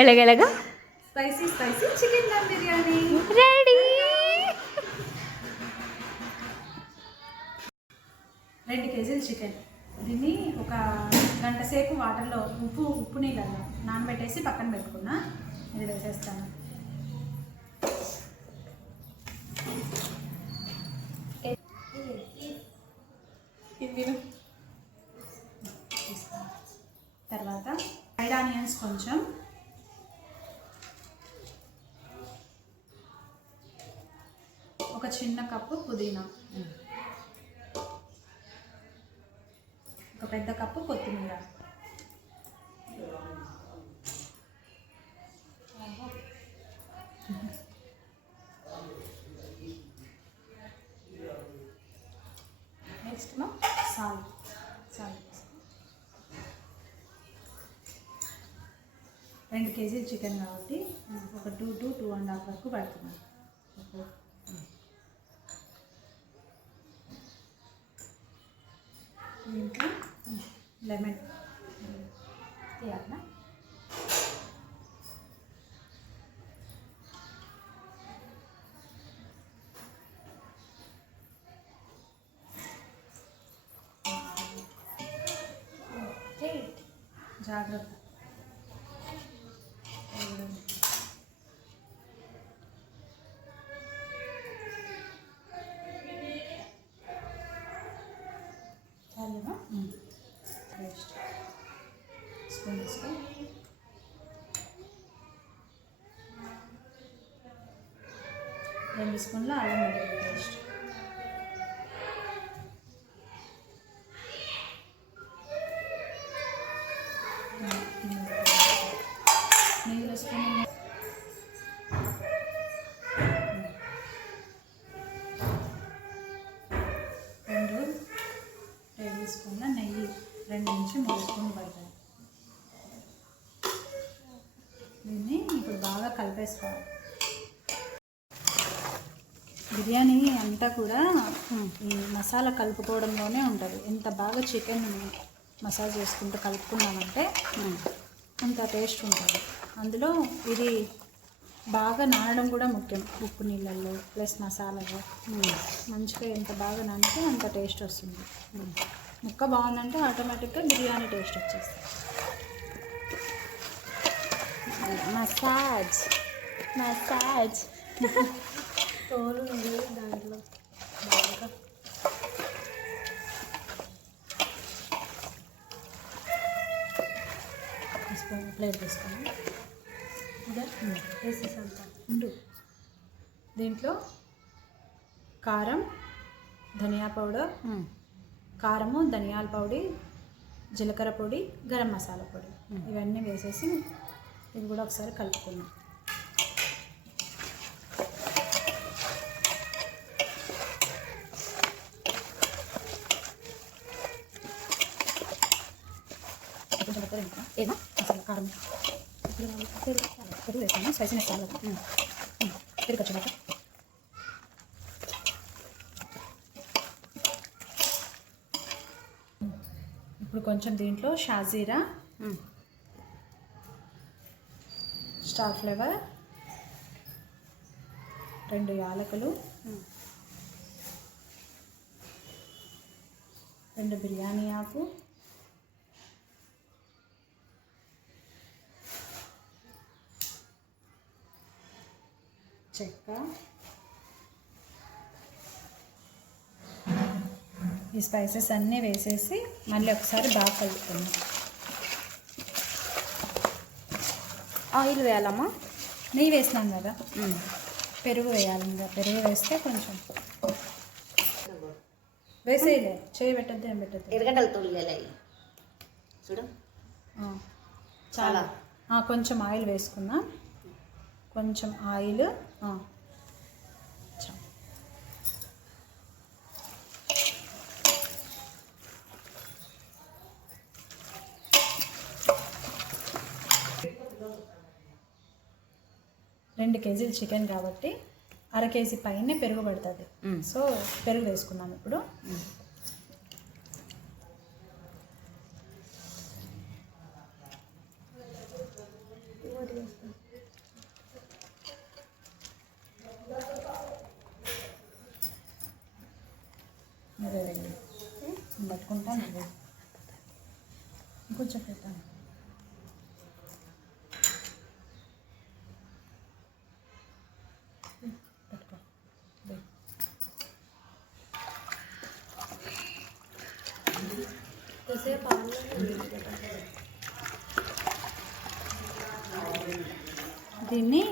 ఎలాగెలాగా spicy spicy chicken dum biryani ready. 2 కేజీలు chicken. దీన్ని ఒక గంట సేపు వాటర్లో ఉప్పు నీళ్ళల్లో నానబెట్టేసి పక్కన పెట్టుకున్నా. ఇది వేసేస్తాను. తర్వాత ఫ్రైడ్ ఆనియన్స్ కొంచెం, ఒక చిన్న కప్పు పుదీనా, ఒక పెద్ద కప్పు కొత్తిమీర, నెక్స్ట్ సాల్ట్. 2 కేజీలు చికెన్ కాబట్టి ఒక 2 to 2.5 వరకు పడుతున్నాను. దీంట్లో లెమన్ తీయాలనా? జాగ్రత్త. చాలేమా? పేస్ట్ స్పూన్ వేసుకో. రెండు స్పూన్ల అల్లం వెల్లుల్లి పేస్ట్, నెయ్యి స్పూన్, 2 టేబుల్ స్పూన్ల నెయ్యి, 2 నుంచి 3 స్పూన్లు పడతాయి. దీన్ని ఇప్పుడు బాగా కలిపేసుకోవాలి. బిర్యానీ అంతా కూడా ఈ మసాలా కలుపుకోవడంలోనే ఉంటుంది. ఎంత బాగా చికెన్ మసాజ్ చేసుకుంటూ కలుపుకున్నామంటే అంత టేస్ట్ ఉంటుంది. అందులో ఇది బాగా నానడం కూడా ముఖ్యం. ఉప్పు నీళ్ళల్లో ప్లస్ మసాలాలో మంచిగా ఎంత బాగా నానితే అంత టేస్ట్ వస్తుంది. ముక్క బాగుందంటే ఆటోమేటిక్గా బిర్యానీ టేస్ట్ వచ్చేస్తుంది. మసాజ్ మసాజ్ తోలు దాంట్లో బాగా ప్లేట్ తీసుకొని వేసేసంత ఉండు. దీంట్లో కారం, ధనియా పౌడర్, కారము, ధనియాల పొడి, జీలకర్ర పొడి, గరం మసాలా పొడి ఇవన్నీ వేసేసి ఇది కూడా ఒకసారి కలుపుకున్నాం. ఏమో మసాలా కారం పెరుగు వేసాను. స్పైసీ వేస్తాను కదా. పెరుగు వచ్చాక ఇప్పుడు కొంచెం దీంట్లో షాజీరా, స్టార్ ఫ్లేవర్, 2 యాలకులు, 2 బిర్యానీ ఆకు, చెక్క, ఈ స్పైసెస్ అన్నీ వేసేసి మళ్ళీ ఒకసారి బాగా కలుపుకుందాం. ఆయిల్ వేయాలమ్మా? నెయ్యి వేసినాం కదా, పెరుగు వేయాలి. ఇంకా పెరుగు వేస్తే కొంచెం వేసేయలే, చేయి పెట్టద్దు, ఏం పెట్టద్దు. ఎర్రగడ్డలు తొలియాలి చూడు. చాలా కొంచెం ఆయిల్ వేసుకుందాం. కొంచెం ఆయిల్, రెండు కేజీలు చికెన్ కాబట్టి 1/2 కేజీ పైనే పెరుగు పడుతుంది. సో పెరుగు వేసుకున్నాం ఇప్పుడు. కొంచెం పెట్టాను. పెట్టుకో. దీన్ని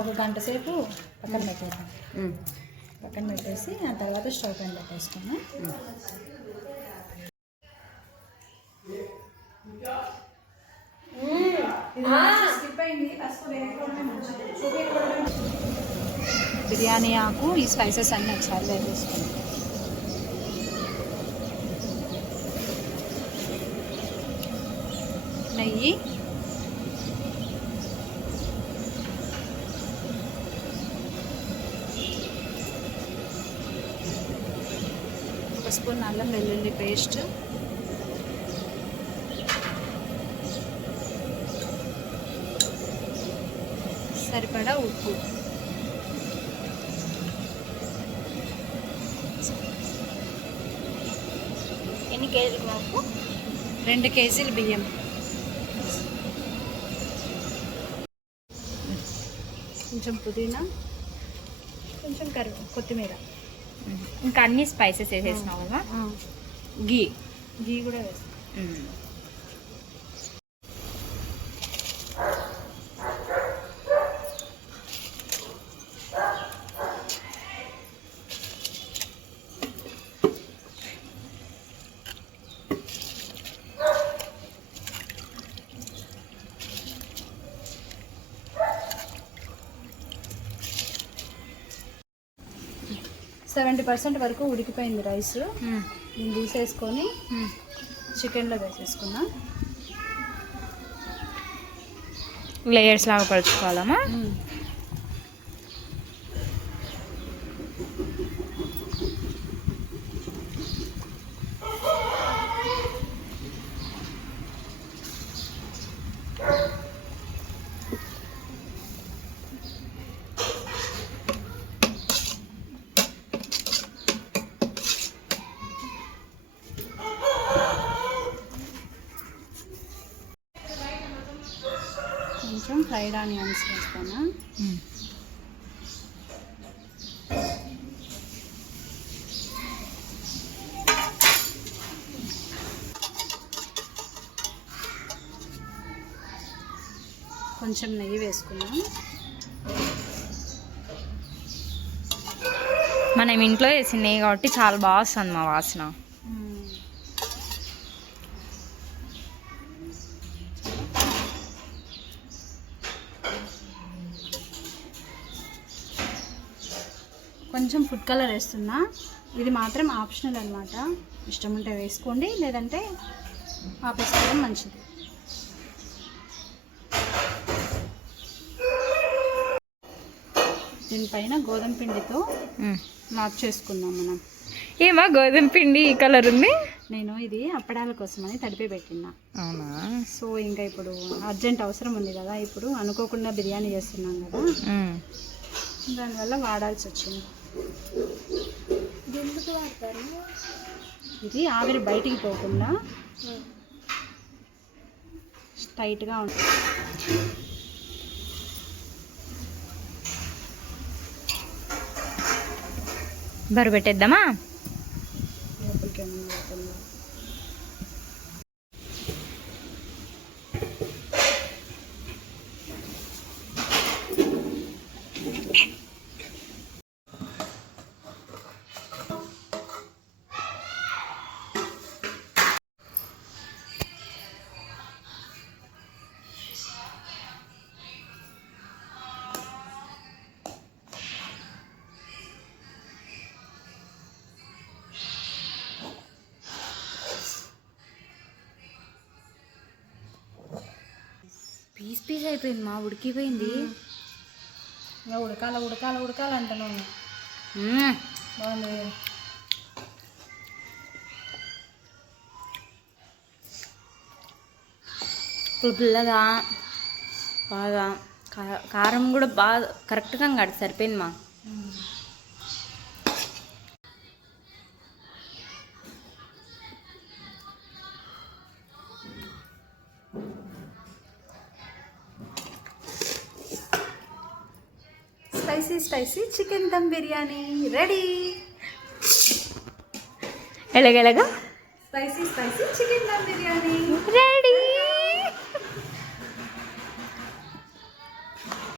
ఒక గంట సేపు పక్కన పెట్టేద్దాం. పక్కన పెట్టేసి ఆ తర్వాత స్టవ్ పైన పెట్టేసుకున్నాం. బిర్యానీ ఆకు ఈ స్పైసెస్ అన్నీ ఒకసారి వేసేసుకున్నాం. నెయ్యి, ఒక స్పూన్ అల్లం వెల్లుల్లి పేస్ట్, సరిపడా ఉప్పు, ఎన్ని కేజీలు మాకు? 2 కేజీలు బియ్యం, కొంచెం పుదీనా, కొంచెం కొత్తిమీర, ఇంకా అన్ని స్పైసెస్ వేసేసినావు కదా. గీ కూడా వేస్తాం. 70% వరకు ఉడికిపోయింది రైస్. నేను తీసేసుకొని చికెన్లో వేసేసుకున్నా. లేయర్స్ లాగా పరుచుకోవాలమ్మా. కొంచెం ఫ్రైడ్ ఆనియన్స్ వేస్తాను. కొంచెం నెయ్యి వేసుకున్నాం. మనం ఇంట్లో వేసిన నెయ్యి కాబట్టి చాలా బాగా వస్తుంది మా వాసన. కొంచెం ఫుడ్ కలర్ వేస్తున్నా. ఇది మాత్రం ఆప్షనల్ అనమాట. ఇష్టం ఉంటే వేసుకోండి, లేదంటే ఆపేసుకోవడం మంచిది. దీనిపైన గోధుమ పిండితో మార్క్ చేసుకుందాం మనం. ఏమా గోధుమ పిండి ఈ కలర్ ఉంది? నేను ఇది అప్పడాల కోసమని తడిపి పెట్టినా. అవునా? సో ఇంకా ఇప్పుడు అర్జెంట్ అవసరం ఉంది కదా, ఇప్పుడు అనుకోకుండా బిర్యానీ చేస్తున్నాం కదా, దానివల్ల వాడాల్సి వచ్చింది. ఎందుకు వాడతారు? ఇది ఆవిరి బయటికి పోకుండా టైట్గా ఉంటుంది. బరువు పెట్టేద్దామా? లోపలికి ఏమన్నా పోతుందా? పీస్ పీస్ అయిపోయింది మా, ఉడికిపోయింది. ఇంకా ఉడకాలంటున్నాను. బాగుంది. పుల్లగా బాగా కారం కూడా బాగా కరెక్ట్గా కాదు, సరిపోయింది మా. Spicy chicken dum biryani ready. ఎలాగెలాగా spicy chicken dum biryani ready.